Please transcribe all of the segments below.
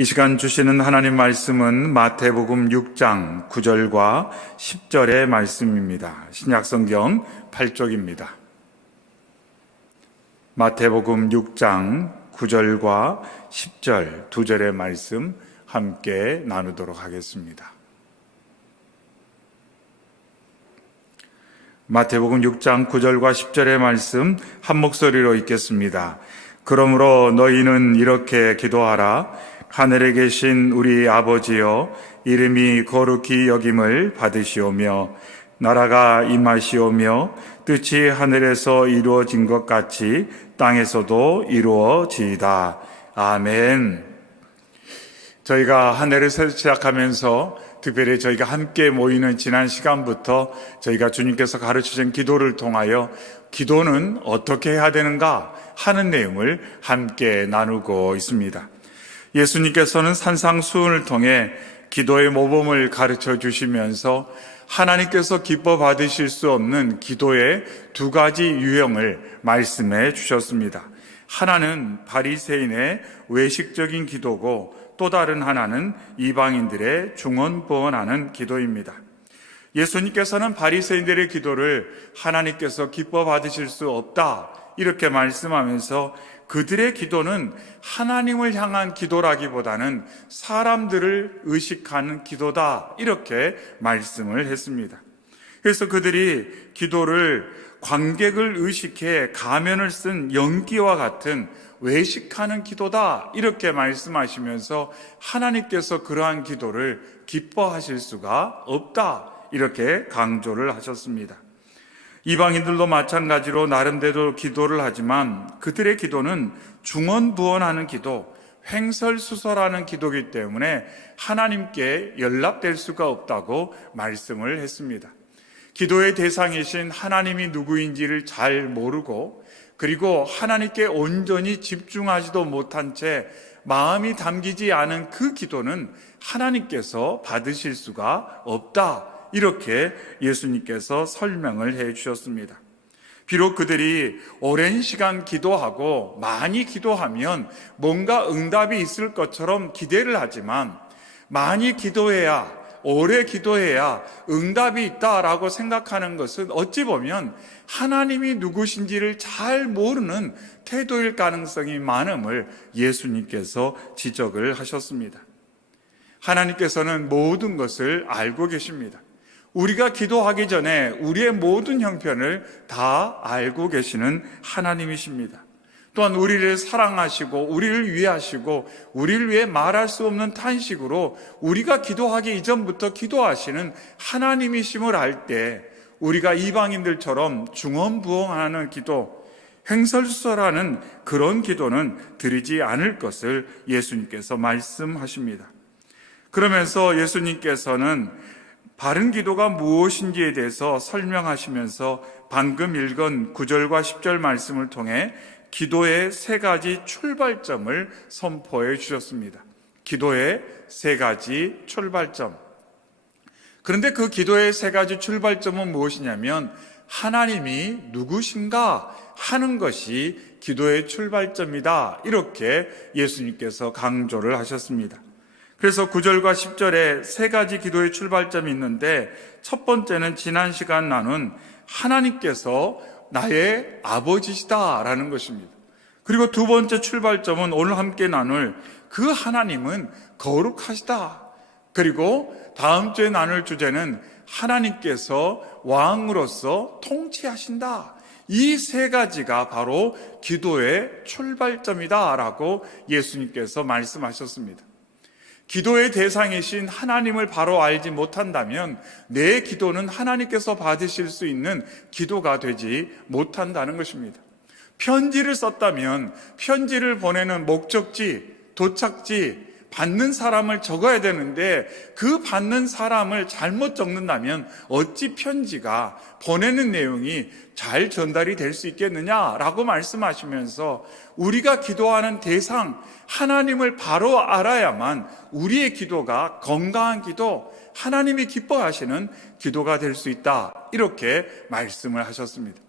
이 시간 주시는 하나님 말씀은 마태복음 6장 9절과 10절의 말씀입니다. 신약성경 8쪽입니다. 마태복음 6장 9절과 10절 두 절의 말씀 함께 나누도록 하겠습니다. 마태복음 6장 9절과 10절의 말씀 한 목소리로 읽겠습니다. 그러므로 너희는 이렇게 기도하라. 하늘에 계신 우리 아버지여, 이름이 거룩히 여김을 받으시오며 나라가 임하시오며 뜻이 하늘에서 이루어진 것 같이 땅에서도 이루어지이다. 아멘. 저희가 한 해를 새로 시작하면서 특별히 저희가 함께 모이는 지난 시간부터 저희가 주님께서 가르치신 기도를 통하여 기도는 어떻게 해야 되는가 하는 내용을 함께 나누고 있습니다. 예수님께서는 산상수훈을 통해 기도의 모범을 가르쳐 주시면서 하나님께서 기뻐 받으실 수 없는 기도의 두 가지 유형을 말씀해 주셨습니다. 하나는 바리새인의 외식적인 기도고 또 다른 하나는 이방인들의 중언부언하는 기도입니다. 예수님께서는 바리새인들의 기도를 하나님께서 기뻐 받으실 수 없다 이렇게 말씀하면서 그들의 기도는 하나님을 향한 기도라기보다는 사람들을 의식하는 기도다 이렇게 말씀을 했습니다. 그래서 그들이 기도를 관객을 의식해 가면을 쓴 연기와 같은 외식하는 기도다 이렇게 말씀하시면서 하나님께서 그러한 기도를 기뻐하실 수가 없다 이렇게 강조를 하셨습니다. 이방인들도 마찬가지로 나름대로 기도를 하지만 그들의 기도는 중언부언하는 기도, 횡설수설하는 기도이기 때문에 하나님께 연락될 수가 없다고 말씀을 했습니다. 기도의 대상이신 하나님이 누구인지를 잘 모르고 그리고 하나님께 온전히 집중하지도 못한 채 마음이 담기지 않은 그 기도는 하나님께서 받으실 수가 없다. 이렇게 예수님께서 설명을 해 주셨습니다. 비록 그들이 오랜 시간 기도하고 많이 기도하면 뭔가 응답이 있을 것처럼 기대를 하지만 많이 기도해야 오래 기도해야 응답이 있다라고 생각하는 것은 어찌 보면 하나님이 누구신지를 잘 모르는 태도일 가능성이 많음을 예수님께서 지적을 하셨습니다. 하나님께서는 모든 것을 알고 계십니다. 우리가 기도하기 전에 우리의 모든 형편을 다 알고 계시는 하나님이십니다. 또한 우리를 사랑하시고 우리를 위하시고 우리를 위해 말할 수 없는 탄식으로 우리가 기도하기 이전부터 기도하시는 하나님이심을 알 때 우리가 이방인들처럼 중언부언하는 기도, 횡설수설하는 그런 기도는 드리지 않을 것을 예수님께서 말씀하십니다. 그러면서 예수님께서는 바른 기도가 무엇인지에 대해서 설명하시면서 방금 읽은 9절과 10절 말씀을 통해 기도의 세 가지 출발점을 선포해 주셨습니다. 기도의 세 가지 출발점. 그런데 그 기도의 세 가지 출발점은 무엇이냐면 하나님이 누구신가 하는 것이 기도의 출발점이다. 이렇게 예수님께서 강조를 하셨습니다. 그래서 9절과 10절에 세 가지 기도의 출발점이 있는데 첫 번째는 지난 시간 나눈 하나님께서 나의 아버지시다라는 것입니다. 그리고 두 번째 출발점은 오늘 함께 나눌 그 하나님은 거룩하시다. 그리고 다음 주에 나눌 주제는 하나님께서 왕으로서 통치하신다. 이 세 가지가 바로 기도의 출발점이다라고 예수님께서 말씀하셨습니다. 기도의 대상이신 하나님을 바로 알지 못한다면 내 기도는 하나님께서 받으실 수 있는 기도가 되지 못한다는 것입니다. 편지를 썼다면 편지를 보내는 목적지, 도착지, 받는 사람을 적어야 되는데 그 받는 사람을 잘못 적는다면 어찌 편지가 보내는 내용이 잘 전달이 될 수 있겠느냐라고 말씀하시면서 우리가 기도하는 대상 하나님을 바로 알아야만 우리의 기도가 건강한 기도, 하나님이 기뻐하시는 기도가 될 수 있다 이렇게 말씀을 하셨습니다.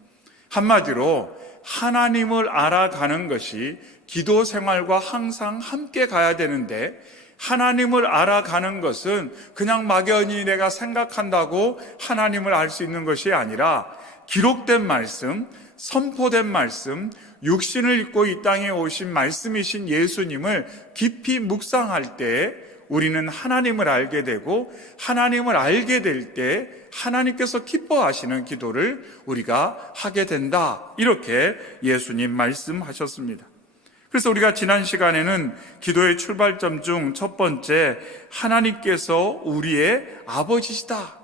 한마디로 하나님을 알아가는 것이 기도 생활과 항상 함께 가야 되는데, 하나님을 알아가는 것은 그냥 막연히 내가 생각한다고 하나님을 알 수 있는 것이 아니라 기록된 말씀, 선포된 말씀, 육신을 입고 이 땅에 오신 말씀이신 예수님을 깊이 묵상할 때 우리는 하나님을 알게 되고, 하나님을 알게 될 때 하나님께서 기뻐하시는 기도를 우리가 하게 된다, 이렇게 예수님 말씀하셨습니다. 그래서 우리가 지난 시간에는 기도의 출발점 중 첫 번째, 하나님께서 우리의 아버지시다.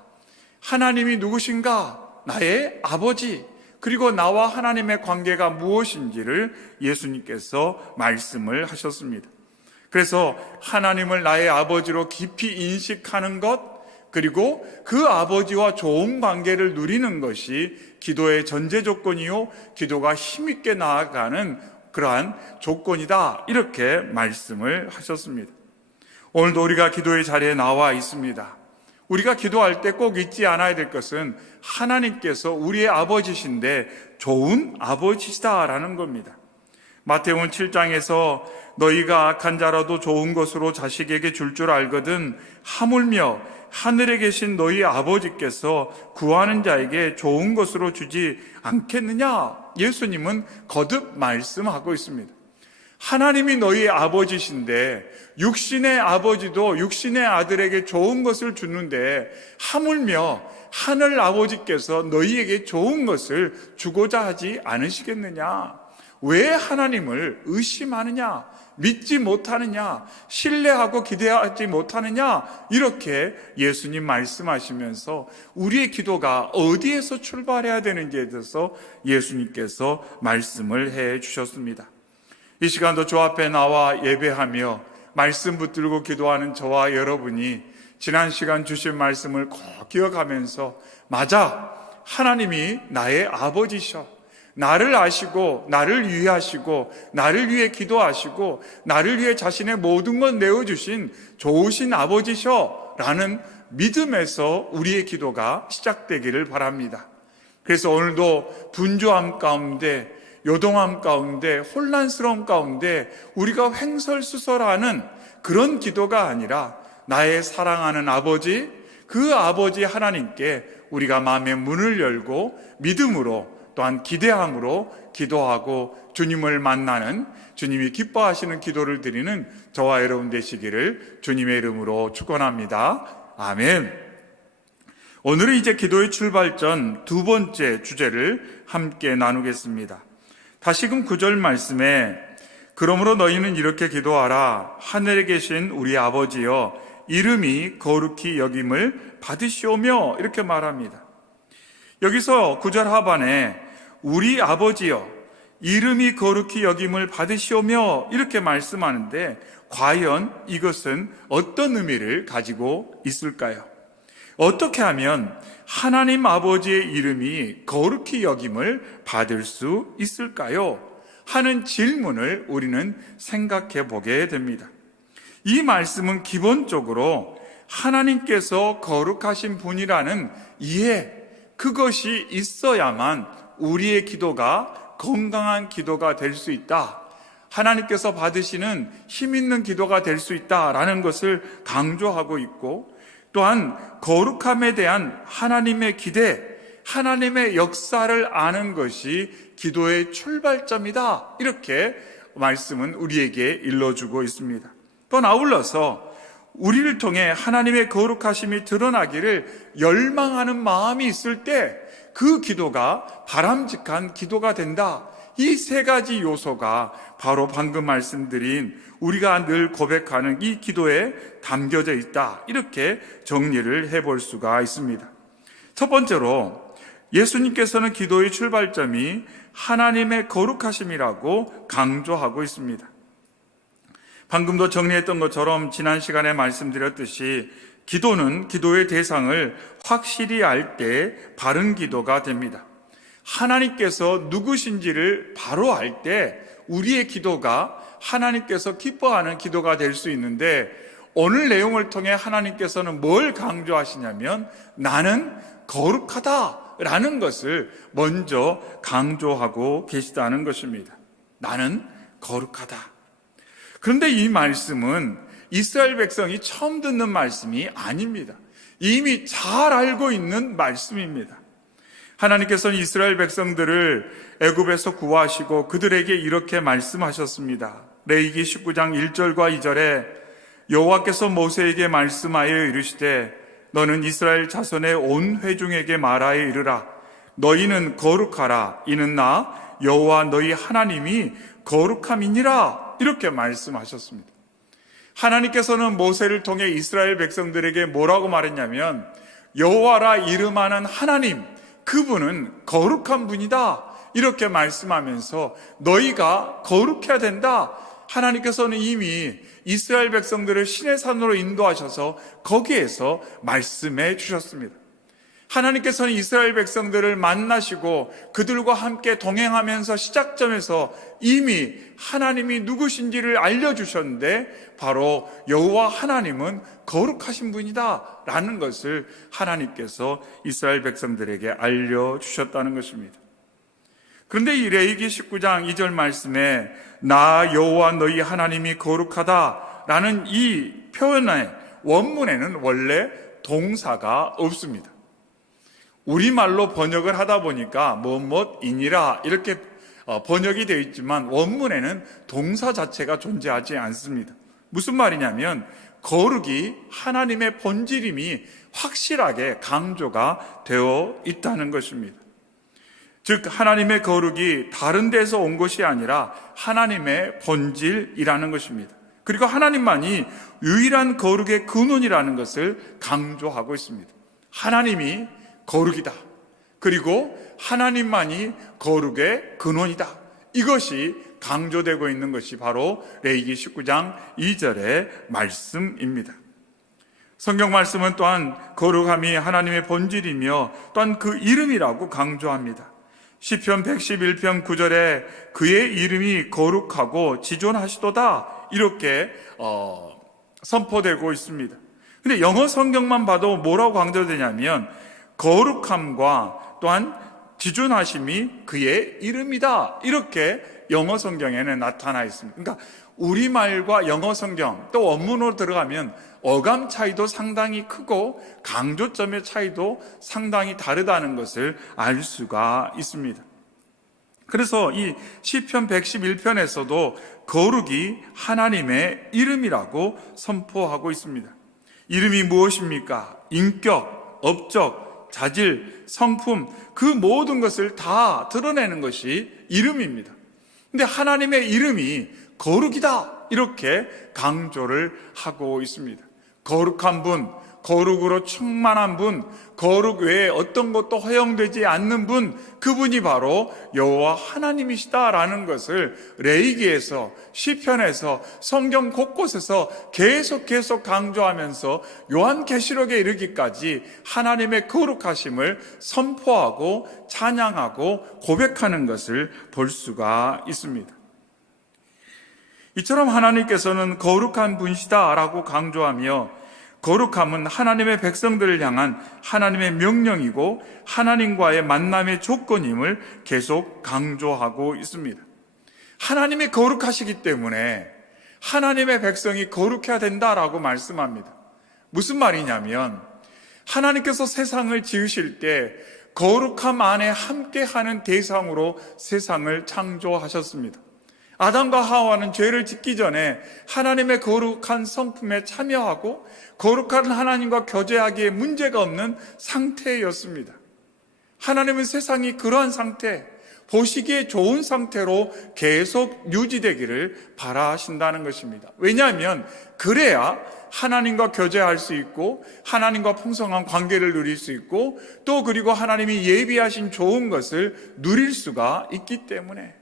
하나님이 누구신가? 나의 아버지. 그리고 나와 하나님의 관계가 무엇인지를 예수님께서 말씀을 하셨습니다. 그래서 하나님을 나의 아버지로 깊이 인식하는 것, 그리고 그 아버지와 좋은 관계를 누리는 것이 기도의 전제 조건이요, 기도가 힘있게 나아가는 그러한 조건이다, 이렇게 말씀을 하셨습니다. 오늘도 우리가 기도의 자리에 나와 있습니다. 우리가 기도할 때 꼭 잊지 않아야 될 것은 하나님께서 우리의 아버지신데 좋은 아버지시다라는 겁니다. 마태복음 7장에서 너희가 악한 자라도 좋은 것으로 자식에게 줄 줄 알거든 하물며 하늘에 계신 너희 아버지께서 구하는 자에게 좋은 것으로 주지 않겠느냐? 예수님은 거듭 말씀하고 있습니다. 하나님이 너희의 아버지신데 육신의 아버지도 육신의 아들에게 좋은 것을 주는데 하물며 하늘 아버지께서 너희에게 좋은 것을 주고자 하지 않으시겠느냐? 왜 하나님을 의심하느냐? 믿지 못하느냐? 신뢰하고 기대하지 못하느냐? 이렇게 예수님 말씀하시면서 우리의 기도가 어디에서 출발해야 되는지에 대해서 예수님께서 말씀을 해 주셨습니다. 이 시간도 주 앞에 나와 예배하며 말씀 붙들고 기도하는 저와 여러분이 지난 시간 주신 말씀을 꼭 기억하면서, 맞아, 하나님이 나의 아버지셔. 나를 아시고 나를 위하시고 나를 위해 기도하시고 나를 위해 자신의 모든 것 내어주신 좋으신 아버지셔 라는 믿음에서 우리의 기도가 시작되기를 바랍니다. 그래서 오늘도 분주함 가운데, 요동함 가운데, 혼란스러움 가운데 우리가 횡설수설하는 그런 기도가 아니라 나의 사랑하는 아버지, 그 아버지 하나님께 우리가 마음의 문을 열고 믿음으로 또한 기대함으로 기도하고 주님을 만나는, 주님이 기뻐하시는 기도를 드리는 저와 여러분 되시기를 주님의 이름으로 축원합니다. 아멘. 오늘은 이제 기도의 출발전 두 번째 주제를 함께 나누겠습니다. 다시금 9절 말씀에 그러므로 너희는 이렇게 기도하라. 하늘에 계신 우리 아버지여 이름이 거룩히 여김을 받으시오며, 이렇게 말합니다. 여기서 9절 하반에 우리 아버지여 이름이 거룩히 여김을 받으시오며 이렇게 말씀하는데, 과연 이것은 어떤 의미를 가지고 있을까요? 어떻게 하면 하나님 아버지의 이름이 거룩히 여김을 받을 수 있을까요? 하는 질문을 우리는 생각해 보게 됩니다. 이 말씀은 기본적으로 하나님께서 거룩하신 분이라는 이해, 그것이 있어야만 우리의 기도가 건강한 기도가 될 수 있다, 하나님께서 받으시는 힘있는 기도가 될 수 있다라는 것을 강조하고 있고, 또한 거룩함에 대한 하나님의 기대, 하나님의 역사를 아는 것이 기도의 출발점이다, 이렇게 말씀은 우리에게 일러주고 있습니다. 또 아울러서 우리를 통해 하나님의 거룩하심이 드러나기를 열망하는 마음이 있을 때 그 기도가 바람직한 기도가 된다. 이 세 가지 요소가 바로 방금 말씀드린 우리가 늘 고백하는 이 기도에 담겨져 있다, 이렇게 정리를 해볼 수가 있습니다. 첫 번째로 예수님께서는 기도의 출발점이 하나님의 거룩하심이라고 강조하고 있습니다. 방금도 정리했던 것처럼 지난 시간에 말씀드렸듯이 기도는 기도의 대상을 확실히 알 때 바른 기도가 됩니다. 하나님께서 누구신지를 바로 알 때 우리의 기도가 하나님께서 기뻐하는 기도가 될 수 있는데, 오늘 내용을 통해 하나님께서는 뭘 강조하시냐면 나는 거룩하다라는 것을 먼저 강조하고 계시다는 것입니다. 나는 거룩하다. 그런데 이 말씀은 이스라엘 백성이 처음 듣는 말씀이 아닙니다. 이미 잘 알고 있는 말씀입니다. 하나님께서는 이스라엘 백성들을 애굽에서 구하시고 그들에게 이렇게 말씀하셨습니다. 레위기 19장 1절과 2절에 여호와께서 모세에게 말씀하여 이르시되 너는 이스라엘 자손의 온 회중에게 말하여 이르라. 너희는 거룩하라. 이는 나 여호와 너희 하나님이 거룩함이니라. 이렇게 말씀하셨습니다. 하나님께서는 모세를 통해 이스라엘 백성들에게 뭐라고 말했냐면 여호와라 이름하는 하나님, 그분은 거룩한 분이다. 이렇게 말씀하면서 너희가 거룩해야 된다. 하나님께서는 이미 이스라엘 백성들을 신의 산으로 인도하셔서 거기에서 말씀해 주셨습니다. 하나님께서는 이스라엘 백성들을 만나시고 그들과 함께 동행하면서 시작점에서 이미 하나님이 누구신지를 알려주셨는데 바로 여호와 하나님은 거룩하신 분이다 라는 것을 하나님께서 이스라엘 백성들에게 알려주셨다는 것입니다. 그런데 이 레위기 19장 2절 말씀에 나 여호와 너희 하나님이 거룩하다 라는 이 표현의 원문에는 원래 동사가 없습니다. 우리말로 번역을 하다 보니까 뭐뭐이니라 이렇게 번역이 되어 있지만 원문에는 동사 자체가 존재하지 않습니다. 무슨 말이냐면 거룩이 하나님의 본질임이 확실하게 강조가 되어 있다는 것입니다. 즉 하나님의 거룩이 다른 데서 온 것이 아니라 하나님의 본질이라는 것입니다. 그리고 하나님만이 유일한 거룩의 근원이라는 것을 강조하고 있습니다. 하나님이 거룩이다. 그리고 하나님만이 거룩의 근원이다. 이것이 강조되고 있는 것이 바로 레위기 19장 2절의 말씀입니다. 성경 말씀은 또한 거룩함이 하나님의 본질이며 또한 그 이름이라고 강조합니다. 시편 111편 9절에 그의 이름이 거룩하고 지존하시도다 이렇게 선포되고 있습니다. 근데 영어 성경만 봐도 뭐라고 강조되냐면 거룩함과 또한 지존하심이 그의 이름이다 이렇게 영어 성경에는 나타나 있습니다. 그러니까 우리말과 영어 성경 또 원문으로 들어가면 어감 차이도 상당히 크고 강조점의 차이도 상당히 다르다는 것을 알 수가 있습니다. 그래서 이 시편 111편에서도 거룩이 하나님의 이름이라고 선포하고 있습니다. 이름이 무엇입니까? 인격, 업적, 자질, 성품 그 모든 것을 다 드러내는 것이 이름입니다. 근데 하나님의 이름이 거룩이다 이렇게 강조를 하고 있습니다. 거룩한 분, 거룩으로 충만한 분, 거룩 외에 어떤 것도 허용되지 않는 분, 그분이 바로 여호와 하나님이시다라는 것을 레위기에서 시편에서 성경 곳곳에서 계속 강조하면서 요한계시록에 이르기까지 하나님의 거룩하심을 선포하고 찬양하고 고백하는 것을 볼 수가 있습니다. 이처럼 하나님께서는 거룩한 분이시다라고 강조하며 거룩함은 하나님의 백성들을 향한 하나님의 명령이고 하나님과의 만남의 조건임을 계속 강조하고 있습니다. 하나님이 거룩하시기 때문에 하나님의 백성이 거룩해야 된다라고 말씀합니다. 무슨 말이냐면 하나님께서 세상을 지으실 때 거룩함 안에 함께하는 대상으로 세상을 창조하셨습니다. 아담과 하와는 죄를 짓기 전에 하나님의 거룩한 성품에 참여하고 거룩한 하나님과 교제하기에 문제가 없는 상태였습니다. 하나님은 세상이 그러한 상태, 보시기에 좋은 상태로 계속 유지되기를 바라신다는 것입니다. 왜냐하면 그래야 하나님과 교제할 수 있고 하나님과 풍성한 관계를 누릴 수 있고 또 그리고 하나님이 예비하신 좋은 것을 누릴 수가 있기 때문에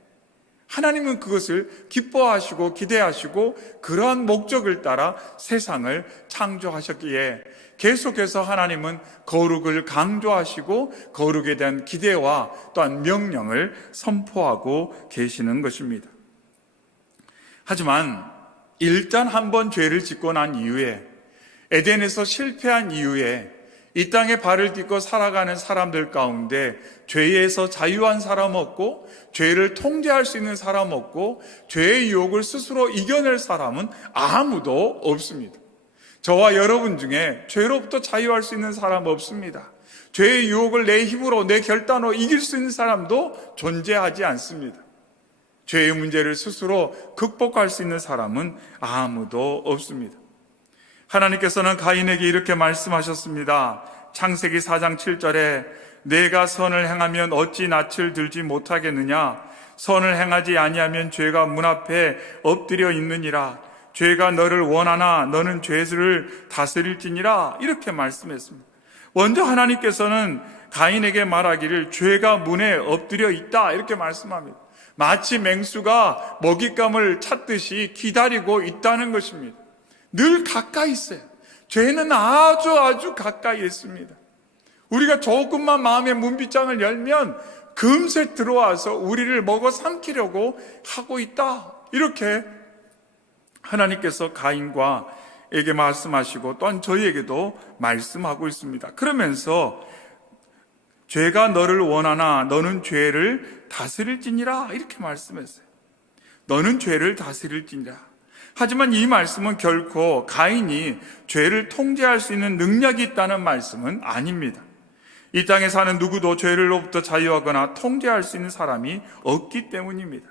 하나님은 그것을 기뻐하시고 기대하시고 그러한 목적을 따라 세상을 창조하셨기에 계속해서 하나님은 거룩을 강조하시고 거룩에 대한 기대와 또한 명령을 선포하고 계시는 것입니다. 하지만 일단 한번 죄를 짓고 난 이후에 에덴에서 실패한 이후에 이 땅에 발을 딛고 살아가는 사람들 가운데 죄에서 자유한 사람 없고, 죄를 통제할 수 있는 사람 없고, 죄의 유혹을 스스로 이겨낼 사람은 아무도 없습니다. 저와 여러분 중에 죄로부터 자유할 수 있는 사람 없습니다. 죄의 유혹을 내 힘으로, 내 결단으로 이길 수 있는 사람도 존재하지 않습니다. 죄의 문제를 스스로 극복할 수 있는 사람은 아무도 없습니다. 하나님께서는 가인에게 이렇게 말씀하셨습니다. 창세기 4장 7절에 내가 선을 행하면 어찌 낯을 들지 못하겠느냐? 선을 행하지 아니하면 죄가 문 앞에 엎드려 있느니라. 죄가 너를 원하나 너는 죄를 다스릴지니라. 이렇게 말씀했습니다. 먼저 하나님께서는 가인에게 말하기를 죄가 문에 엎드려 있다 이렇게 말씀합니다. 마치 맹수가 먹잇감을 찾듯이 기다리고 있다는 것입니다. 늘 가까이 있어요. 죄는 아주 가까이 있습니다. 우리가 조금만 마음의 문빗장을 열면 금세 들어와서 우리를 먹어 삼키려고 하고 있다. 이렇게 하나님께서 가인과에게 말씀하시고 또한 저희에게도 말씀하고 있습니다. 그러면서 죄가 너를 원하나 너는 죄를 다스릴지니라 이렇게 말씀했어요. 너는 죄를 다스릴지니라. 하지만 이 말씀은 결코 가인이 죄를 통제할 수 있는 능력이 있다는 말씀은 아닙니다. 이 땅에 사는 누구도 죄로부터 자유하거나 통제할 수 있는 사람이 없기 때문입니다.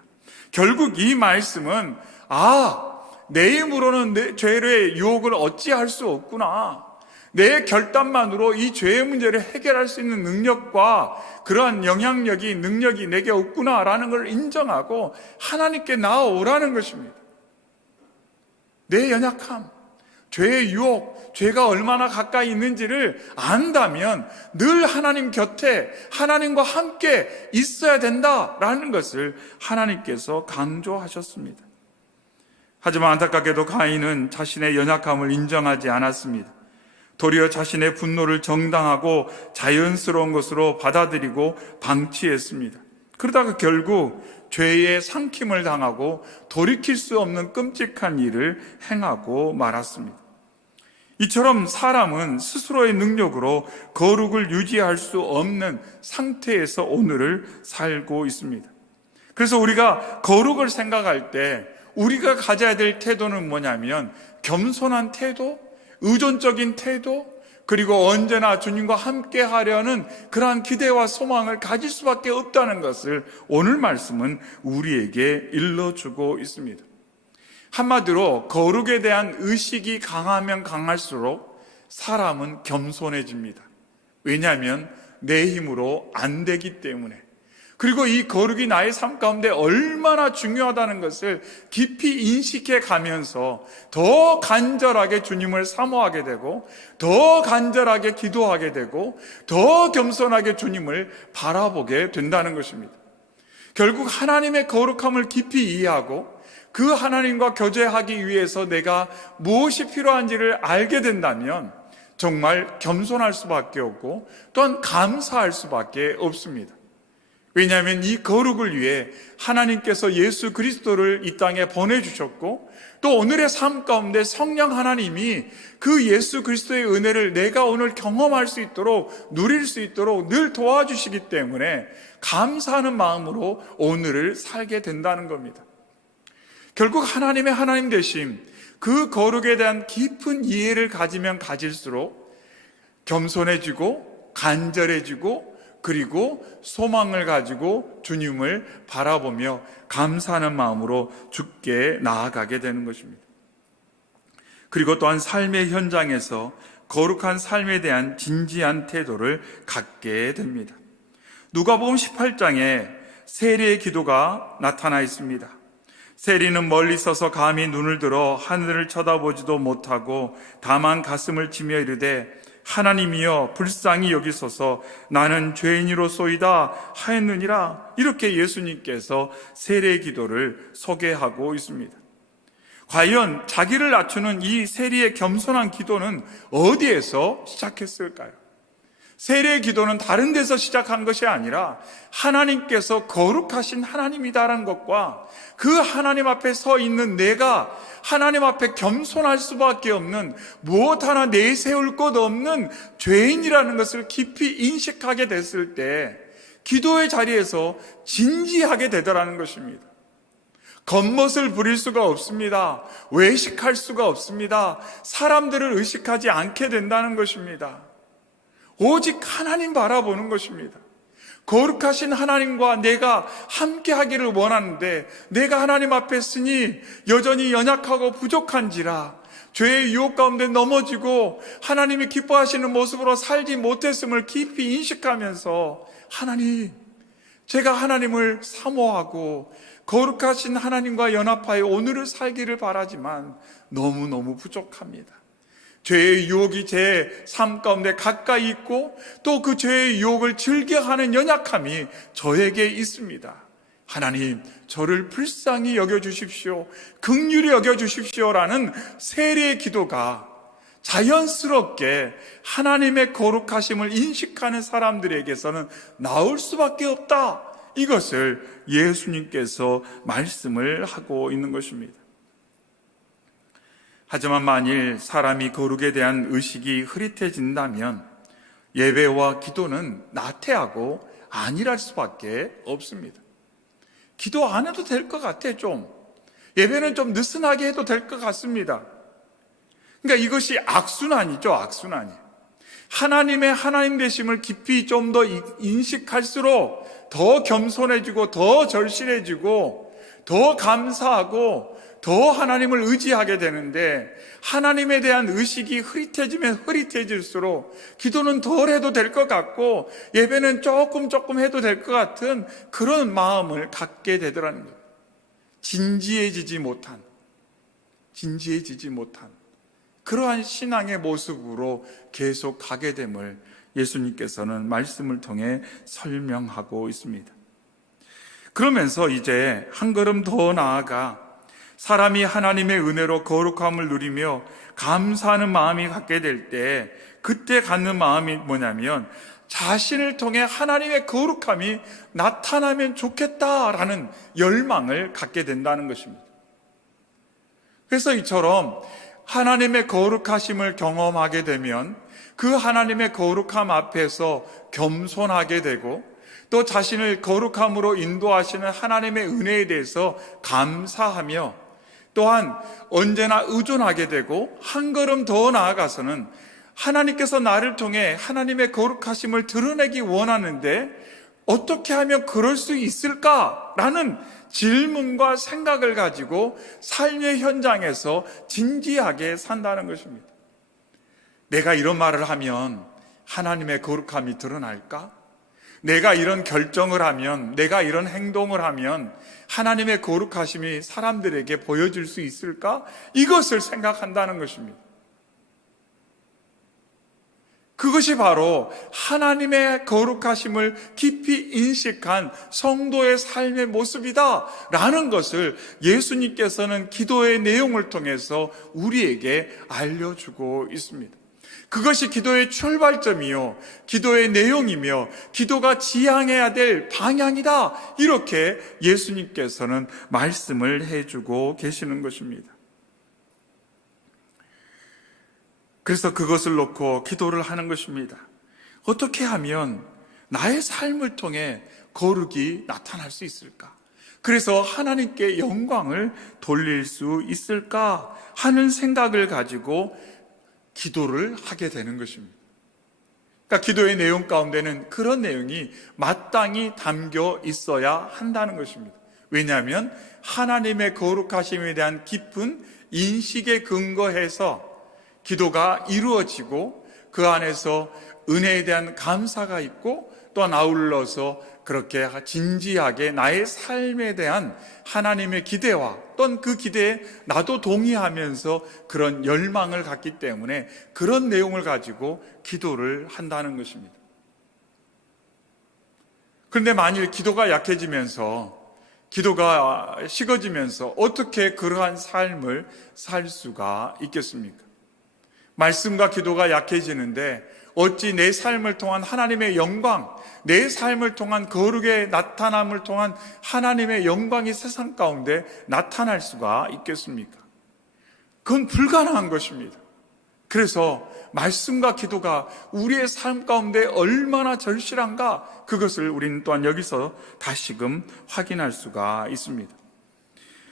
결국 이 말씀은 내 힘으로는 내 죄의 유혹을 어찌할 수 없구나. 내 결단만으로 이 죄의 문제를 해결할 수 있는 능력과 그러한 영향력이, 능력이 내게 없구나라는 걸 인정하고 하나님께 나아오라는 것입니다. 내 연약함, 죄의 유혹, 죄가 얼마나 가까이 있는지를 안다면 늘 하나님 곁에 하나님과 함께 있어야 된다라는 것을 하나님께서 강조하셨습니다. 하지만 안타깝게도 가인은 자신의 연약함을 인정하지 않았습니다. 도리어 자신의 분노를 정당하고 자연스러운 것으로 받아들이고 방치했습니다. 그러다가 결국 죄의 삼킴을 당하고 돌이킬 수 없는 끔찍한 일을 행하고 말았습니다. 이처럼 사람은 스스로의 능력으로 거룩을 유지할 수 없는 상태에서 오늘을 살고 있습니다. 그래서 우리가 거룩을 생각할 때 우리가 가져야 될 태도는 뭐냐면 겸손한 태도, 의존적인 태도, 그리고 언제나 주님과 함께 하려는 그러한 기대와 소망을 가질 수밖에 없다는 것을 오늘 말씀은 우리에게 일러주고 있습니다. 한마디로 거룩에 대한 의식이 강하면 강할수록 사람은 겸손해집니다. 왜냐하면 내 힘으로 안 되기 때문에. 그리고 이 거룩이 나의 삶 가운데 얼마나 중요하다는 것을 깊이 인식해 가면서 더 간절하게 주님을 사모하게 되고 더 간절하게 기도하게 되고 더 겸손하게 주님을 바라보게 된다는 것입니다. 결국 하나님의 거룩함을 깊이 이해하고 그 하나님과 교제하기 위해서 내가 무엇이 필요한지를 알게 된다면 정말 겸손할 수밖에 없고 또한 감사할 수밖에 없습니다. 왜냐하면 이 거룩을 위해 하나님께서 예수 그리스도를 이 땅에 보내주셨고 또 오늘의 삶 가운데 성령 하나님이 그 예수 그리스도의 은혜를 내가 오늘 경험할 수 있도록 누릴 수 있도록 늘 도와주시기 때문에 감사하는 마음으로 오늘을 살게 된다는 겁니다. 결국 하나님의 하나님 되심, 그 거룩에 대한 깊은 이해를 가지면 가질수록 겸손해지고 간절해지고 그리고 소망을 가지고 주님을 바라보며 감사하는 마음으로 주께 나아가게 되는 것입니다. 그리고 또한 삶의 현장에서 거룩한 삶에 대한 진지한 태도를 갖게 됩니다. 누가복음 18장에 세리의 기도가 나타나 있습니다. 세리는 멀리 서서 감히 눈을 들어 하늘을 쳐다보지도 못하고 다만 가슴을 치며 이르되 하나님이여 불쌍히 여기소서 나는 죄인이로소이다 하였느니라. 이렇게 예수님께서 세리의 기도를 소개하고 있습니다. 과연 자기를 낮추는 이 세리의 겸손한 기도는 어디에서 시작했을까요? 세례 기도는 다른 데서 시작한 것이 아니라 하나님께서 거룩하신 하나님이다라는 것과 그 하나님 앞에 서 있는 내가 하나님 앞에 겸손할 수밖에 없는, 무엇 하나 내세울 것 없는 죄인이라는 것을 깊이 인식하게 됐을 때 기도의 자리에서 진지하게 되더라는 것입니다. 겉멋을 부릴 수가 없습니다. 외식할 수가 없습니다. 사람들을 의식하지 않게 된다는 것입니다. 오직 하나님 바라보는 것입니다. 거룩하신 하나님과 내가 함께 하기를 원하는데 내가 하나님 앞에 서니 여전히 연약하고 부족한지라 죄의 유혹 가운데 넘어지고 하나님이 기뻐하시는 모습으로 살지 못했음을 깊이 인식하면서, 하나님, 제가 하나님을 사모하고 거룩하신 하나님과 연합하여 오늘을 살기를 바라지만 너무너무 부족합니다. 죄의 유혹이 제 삶 가운데 가까이 있고 또 그 죄의 유혹을 즐겨하는 연약함이 저에게 있습니다. 하나님, 저를 불쌍히 여겨주십시오, 긍휼히 여겨주십시오라는 세례의 기도가 자연스럽게 하나님의 거룩하심을 인식하는 사람들에게서는 나올 수밖에 없다, 이것을 예수님께서 말씀을 하고 있는 것입니다. 하지만 만일 사람이 거룩에 대한 의식이 흐릿해진다면 예배와 기도는 나태하고 안일할 수밖에 없습니다. 기도 안 해도 될 것 같아, 좀. 예배는 좀 느슨하게 해도 될 것 같습니다. 그러니까 이것이 악순환이죠, 악순환이. 하나님의 하나님 되심을 깊이 좀 더 인식할수록 더 겸손해지고 더 절실해지고 더 감사하고 더 하나님을 의지하게 되는데, 하나님에 대한 의식이 흐릿해지면 흐릿해질수록 기도는 덜 해도 될 것 같고 예배는 조금 해도 될 것 같은 그런 마음을 갖게 되더라는 거예요. 진지해지지 못한 그러한 신앙의 모습으로 계속 가게 됨을 예수님께서는 말씀을 통해 설명하고 있습니다. 그러면서 이제 한 걸음 더 나아가 사람이 하나님의 은혜로 거룩함을 누리며 감사하는 마음이 갖게 될 때, 그때 갖는 마음이 뭐냐면 자신을 통해 하나님의 거룩함이 나타나면 좋겠다라는 열망을 갖게 된다는 것입니다. 그래서 이처럼 하나님의 거룩하심을 경험하게 되면 그 하나님의 거룩함 앞에서 겸손하게 되고, 또 자신을 거룩함으로 인도하시는 하나님의 은혜에 대해서 감사하며, 또한 언제나 의존하게 되고, 한 걸음 더 나아가서는 하나님께서 나를 통해 하나님의 거룩하심을 드러내기 원하는데 어떻게 하면 그럴 수 있을까라는 질문과 생각을 가지고 삶의 현장에서 진지하게 산다는 것입니다. 내가 이런 말을 하면 하나님의 거룩함이 드러날까? 내가 이런 결정을 하면, 내가 이런 행동을 하면 하나님의 거룩하심이 사람들에게 보여줄 수 있을까? 이것을 생각한다는 것입니다. 그것이 바로 하나님의 거룩하심을 깊이 인식한 성도의 삶의 모습이다 라는 것을 예수님께서는 기도의 내용을 통해서 우리에게 알려주고 있습니다. 그것이 기도의 출발점이요, 기도의 내용이며 기도가 지향해야 될 방향이다, 이렇게 예수님께서는 말씀을 해주고 계시는 것입니다. 그래서 그것을 놓고 기도를 하는 것입니다. 어떻게 하면 나의 삶을 통해 거룩이 나타날 수 있을까? 그래서 하나님께 영광을 돌릴 수 있을까 하는 생각을 가지고 기도를 하게 되는 것입니다. 그러니까 기도의 내용 가운데는 그런 내용이 마땅히 담겨 있어야 한다는 것입니다. 왜냐하면 하나님의 거룩하심에 대한 깊은 인식에 근거해서 기도가 이루어지고 그 안에서 은혜에 대한 감사가 있고, 또한 아울러서 그렇게 진지하게 나의 삶에 대한 하나님의 기대와 또는 그 기대에 나도 동의하면서 그런 열망을 갖기 때문에 그런 내용을 가지고 기도를 한다는 것입니다. 그런데 만일 기도가 약해지면서, 기도가 식어지면서 어떻게 그러한 삶을 살 수가 있겠습니까? 말씀과 기도가 약해지는데 어찌 내 삶을 통한 하나님의 영광, 내 삶을 통한 거룩의 나타남을 통한 하나님의 영광이 세상 가운데 나타날 수가 있겠습니까? 그건 불가능한 것입니다. 그래서 말씀과 기도가 우리의 삶 가운데 얼마나 절실한가, 그것을 우리는 또한 여기서 다시금 확인할 수가 있습니다.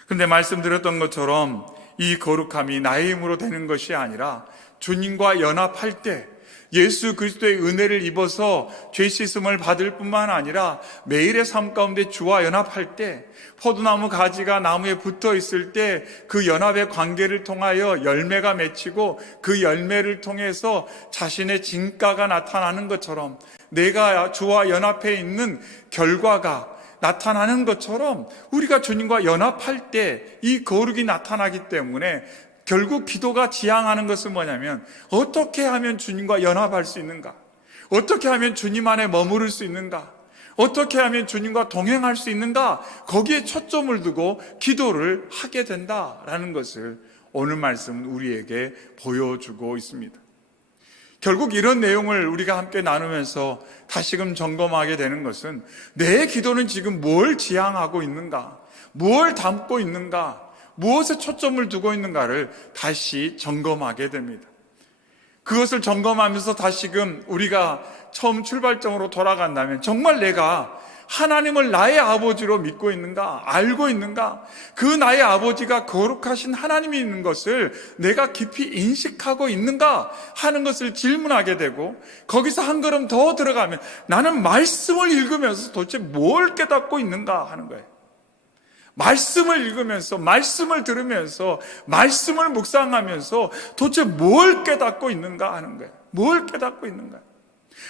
그런데 말씀드렸던 것처럼 이 거룩함이 나의 힘으로 되는 것이 아니라 주님과 연합할 때, 예수 그리스도의 은혜를 입어서 죄 씻음을 받을 뿐만 아니라 매일의 삶 가운데 주와 연합할 때, 포도나무 가지가 나무에 붙어 있을 때 그 연합의 관계를 통하여 열매가 맺히고 그 열매를 통해서 자신의 진가가 나타나는 것처럼, 내가 주와 연합해 있는 결과가 나타나는 것처럼 우리가 주님과 연합할 때 이 거룩이 나타나기 때문에 결국 기도가 지향하는 것은 뭐냐면, 어떻게 하면 주님과 연합할 수 있는가? 어떻게 하면 주님 안에 머무를 수 있는가? 어떻게 하면 주님과 동행할 수 있는가? 거기에 초점을 두고 기도를 하게 된다라는 것을 오늘 말씀은 우리에게 보여주고 있습니다. 결국 이런 내용을 우리가 함께 나누면서 다시금 점검하게 되는 것은, 내 기도는 지금 뭘 지향하고 있는가? 뭘 담고 있는가? 무엇에 초점을 두고 있는가를 다시 점검하게 됩니다. 그것을 점검하면서 다시금 우리가 처음 출발점으로 돌아간다면, 정말 내가 하나님을 나의 아버지로 믿고 있는가? 알고 있는가? 그 나의 아버지가 거룩하신 하나님이 있는 것을 내가 깊이 인식하고 있는가? 하는 것을 질문하게 되고, 거기서 한 걸음 더 들어가면 나는 말씀을 읽으면서 도대체 뭘 깨닫고 있는가 하는 거예요. 말씀을 읽으면서, 말씀을 들으면서, 말씀을 묵상하면서 도대체 뭘 깨닫고 있는가 하는 거예요. 뭘 깨닫고 있는가?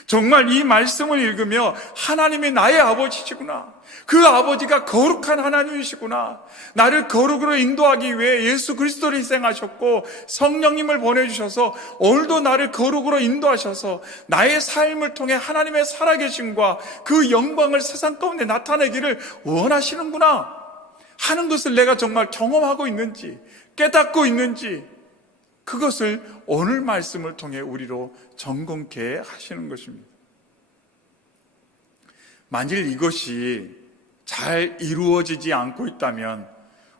정말 이 말씀을 읽으며 하나님이 나의 아버지시구나, 그 아버지가 거룩한 하나님이시구나, 나를 거룩으로 인도하기 위해 예수 그리스도를 희생하셨고 성령님을 보내주셔서 오늘도 나를 거룩으로 인도하셔서 나의 삶을 통해 하나님의 살아계심과 그 영광을 세상 가운데 나타내기를 원하시는구나 하는 것을 내가 정말 경험하고 있는지, 깨닫고 있는지, 그것을 오늘 말씀을 통해 우리로 점검케 하시는 것입니다. 만일 이것이 잘 이루어지지 않고 있다면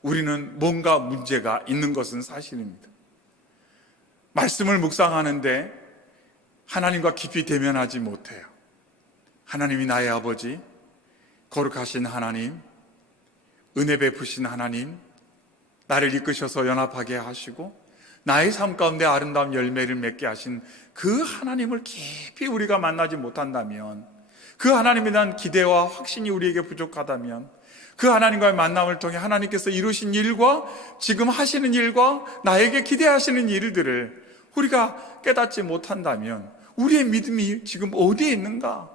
우리는 뭔가 문제가 있는 것은 사실입니다. 말씀을 묵상하는데 하나님과 깊이 대면하지 못해요. 하나님이 나의 아버지, 거룩하신 하나님, 은혜 베푸신 하나님, 나를 이끄셔서 연합하게 하시고 나의 삶 가운데 아름다운 열매를 맺게 하신 그 하나님을 깊이 우리가 만나지 못한다면, 그 하나님에 대한 기대와 확신이 우리에게 부족하다면, 그 하나님과의 만남을 통해 하나님께서 이루신 일과 지금 하시는 일과 나에게 기대하시는 일들을 우리가 깨닫지 못한다면 우리의 믿음이 지금 어디에 있는가?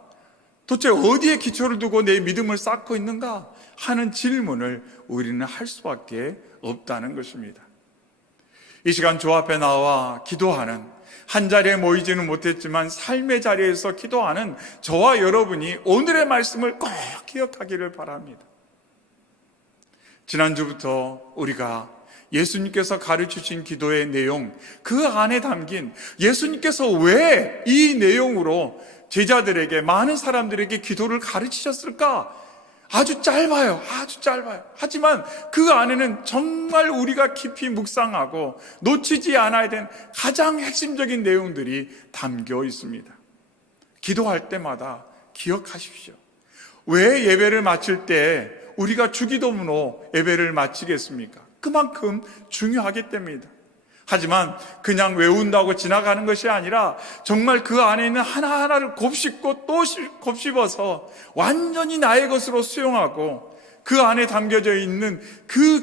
도대체 어디에 기초를 두고 내 믿음을 쌓고 있는가? 하는 질문을 우리는 할 수밖에 없다는 것입니다. 이 시간 주 앞에 나와 기도하는, 한 자리에 모이지는 못했지만 삶의 자리에서 기도하는 저와 여러분이 오늘의 말씀을 꼭 기억하기를 바랍니다. 지난주부터 우리가 예수님께서 가르치신 기도의 내용, 그 안에 담긴 예수님께서 왜 이 내용으로 제자들에게, 많은 사람들에게 기도를 가르치셨을까? 아주 짧아요. 아주 짧아요. 하지만 그 안에는 정말 우리가 깊이 묵상하고 놓치지 않아야 되는 가장 핵심적인 내용들이 담겨 있습니다. 기도할 때마다 기억하십시오. 왜 예배를 마칠 때 우리가 주기도문으로 예배를 마치겠습니까? 그만큼 중요하기 때문이다. 하지만 그냥 외운다고 지나가는 것이 아니라 정말 그 안에 있는 하나하나를 곱씹고 또 곱씹어서 완전히 나의 것으로 수용하고 그 안에 담겨져 있는 그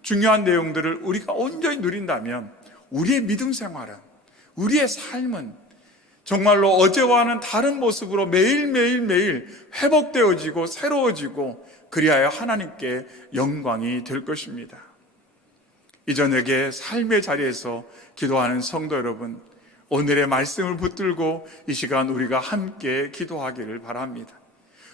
중요한 내용들을 우리가 온전히 누린다면 우리의 믿음 생활은, 우리의 삶은 정말로 어제와는 다른 모습으로 매일매일 회복되어지고 새로워지고, 그리하여 하나님께 영광이 될 것입니다. 이 저녁에 삶의 자리에서 기도하는 성도 여러분, 오늘의 말씀을 붙들고 이 시간 우리가 함께 기도하기를 바랍니다.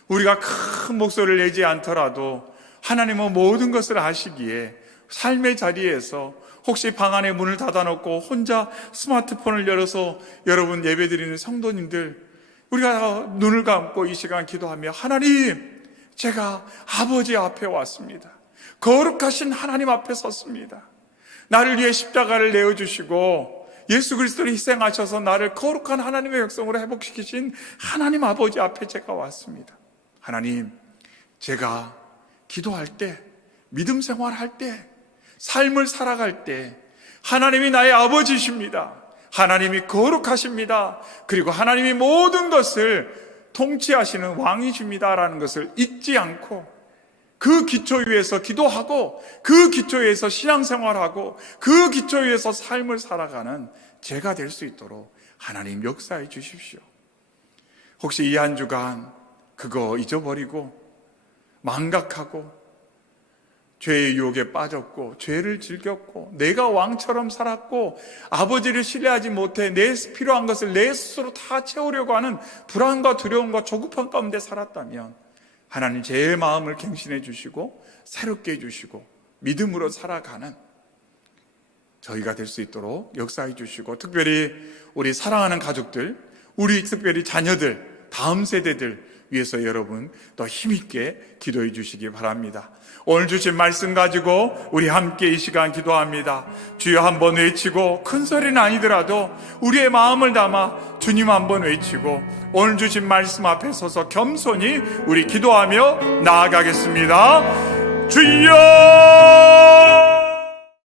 우리가 큰 목소리를 내지 않더라도 하나님은 모든 것을 아시기에 삶의 자리에서 혹시 방 안에 문을 닫아놓고 혼자 스마트폰을 열어서 여러분 예배드리는 성도님들, 우리가 눈을 감고 이 시간 기도하며 하나님, 제가 아버지 앞에 왔습니다. 거룩하신 하나님 앞에 섰습니다. 나를 위해 십자가를 내어주시고 예수 그리스도를 희생하셔서 나를 거룩한 하나님의 백성으로 회복시키신 하나님 아버지 앞에 제가 왔습니다. 하나님, 제가 기도할 때, 믿음 생활할 때, 삶을 살아갈 때 하나님이 나의 아버지십니다. 하나님이 거룩하십니다. 그리고 하나님이 모든 것을 통치하시는 왕이십니다라는 것을 잊지 않고 그 기초 위에서 기도하고 그 기초 위에서 신앙생활하고 그 기초 위에서 삶을 살아가는 제가 될 수 있도록 하나님 역사해 주십시오. 혹시 이 한 주간 그거 잊어버리고 망각하고 죄의 유혹에 빠졌고 죄를 즐겼고 내가 왕처럼 살았고 아버지를 신뢰하지 못해 내 필요한 것을 내 스스로 다 채우려고 하는 불안과 두려움과 조급함 가운데 살았다면 하나님 제 마음을 갱신해 주시고 새롭게 해주시고 믿음으로 살아가는 저희가 될 수 있도록 역사해 주시고, 특별히 우리 사랑하는 가족들, 우리 특별히 자녀들, 다음 세대들 위해서 여러분 더 힘있게 기도해 주시기 바랍니다. 오늘 주신 말씀 가지고 우리 함께 이 시간 기도합니다. 주여 한번 외치고, 큰 소리는 아니더라도 우리의 마음을 담아 주님 한번 외치고 오늘 주신 말씀 앞에 서서 겸손히 우리 기도하며 나아가겠습니다. 주여!